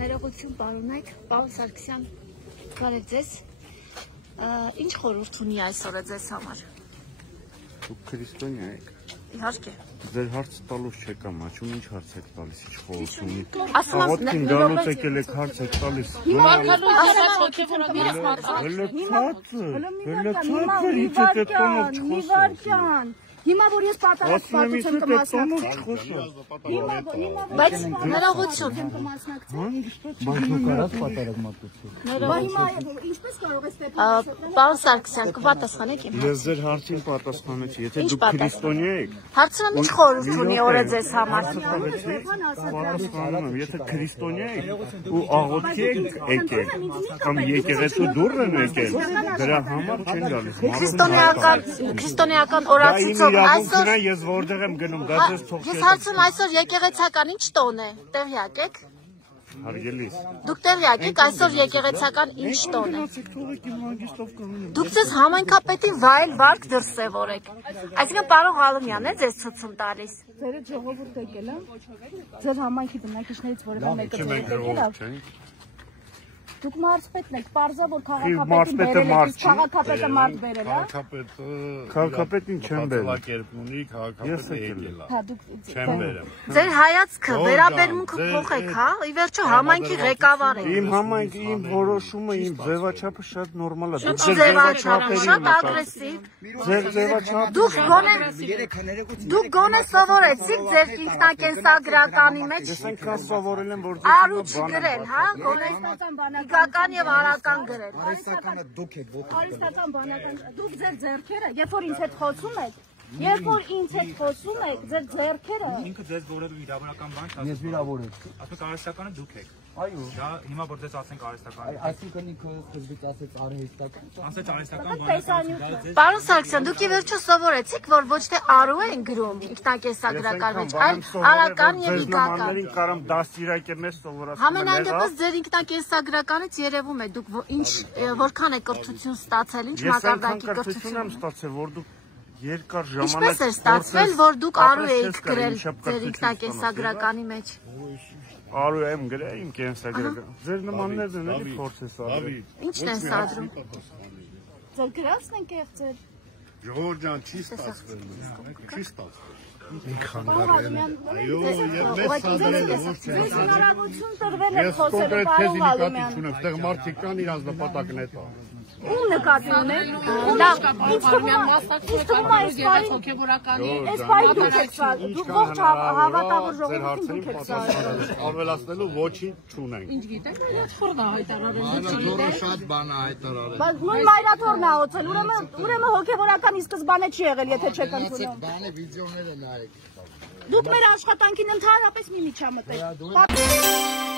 Ներողություն պարոնայք, պարոն Սարգսյան, բարև ձեզ։ Ինչ խորհուրդ ունի այսօր ձեզ համար։ Դուք քրիստոնյա եք։ Իհարկե։ Ձեր հարցը տալուց չեք ամաչում, ինչ հարց եք տալիս, ինչ խորհուրդ ունի։ Ասում եմ, գալուց եկել եք հարց եք տալիս։ Հիմա որ ես պատասխանատվություն կմասնակցեմ։ Բայց ներողություն։ Ինչպես կարող ես Պարոն Սարգսյան, կպատասխանեք իմ։ Ես ձեր հարցին պատասխանեցի, եթե դուք քրիստոնյա եք։ Հարցը ինչ խորհուրդ ունի օրը ձեզ համար։ Պատասխանում եմ, եթե քրիստոնյա եք ու աղոթքի եք եկել, կամ եկեղեցու դուռ են եկել, դրա համար չեն գալիս։ Քրիստոնեական օրացույցով այսօր ես որտեղ եմ գնում, դա ձեզ թող Ես հարցում այսօր եկեղեցական ինչ տոն է, տեղյակ եք։ Հարգելիս։ Դուք տեղյակ եք այսօր եկեղեցական ինչ տոն է։ Դուք ձեզ համայնքապետին վայել վարկ դրսևորեք։ Այսինքն պարոն Ղալումյանն է ձեզ ցուցում տալիս։ Ձեր ժողովուրդ եկել է։ Ձեր համայնքի բնակիչներից որևէ մեկը եկել է։ Դուք մարզպետն եք, պարզա որ քաղաքապետին բերել եք, քաղաքապետը մարդ բերել է։ Քաղաքապետին չեմ բերել։ Կերպունի քաղաքապետը եկել է։ Չեմ բերեմ։ Ձեր հայացքը վերաբերմունքը փոխեք, հա։ Ի վերջո համայնքի ղեկավար եք։ Իմ համայնքի իմ որոշումը, իմ ձևաչափը շատ նորմալ է։ Շատ ագրեսիվ։ Ձեր ձևաչափը Դուք գոնե սովորեցիք ձեր ինքնակենսագրականի մեջ։ Ես այնքան սովորել եմ, որ Արու չգրել, հա, գոնե Իգական եւ արական գրել։ Արիստականը դուք եք ոգի։ Արիստական բանական դուք ձեր ձեռքերը, երբ որ ինձ հետ խոսում եք, երբ որ ինձ հետ խոսում եք, ձեր ձեռքերը ինքը ձեզ որևէ վիրավորական բան չասում։ Ես վիրավոր եմ։ Ասեք արհեստականը դուք եք։ Այո։ Դա հիմա որ ձեզ ասենք արհեստական։ Այսինքն ինքը խզվից ասեց արհեստական։ Ասեց արհեստական բան։ Պարոն Սարգսյան, դուք ի վերջո սովորեցիք, որ ոչ թե արու են գրում ինքնակենսագրական մեջ, այլ արական եւ իգական։ Կարամ դաստիարակեմ ես սովորացնում։ Համենայն դեպս ձեր ինքնակենսագրականից երևում է դուք ինչ որքան է կրթություն ստացել, ինչ մակարդակի կրթություն եմ ստացել, որ դուք երկար ժամանակ Ինչպես է ստացվել, որ դուք արու եք գրել ձեր ինքնակենսագրականի մեջ։ Արու եմ գրել իմ կենսագրական։ Ձեր նմաններն են էլի փորձ ես արել։ Ինչն են սադրում։ ձեր գրածն են կեղծել։ Ժողովուրդ ջան, չի ստացվել։ Չի ստացվել։ Այո, ես հնարավորություն տրվել է խոսելու պարոն Ղալումյան։ Այստեղ մարդիկ կան իրաց նպատակն է տա։ Ում նկատի ունեն։ Լավ, ինչ թվում է այս պահին դուք եք սա, դուք ողջ հավատավոր ժողովրդին դուք եք սա։ Ավելացնելու ոչինչ չունենք։ Ինչ գիտեք, խորնա հայտարարել։ Մայրաթորը շատ բան է հայտարարել։ Բայց նույն մայրաթորն է ոցել, ուրեմն հոգևորական ի սկզբանե չի եղել, եթե չեք ընդունում։ Բանը վիդեոները նայեք։ Դուք մեր աշխատանքին ընդհանրապես մի միջամտեք։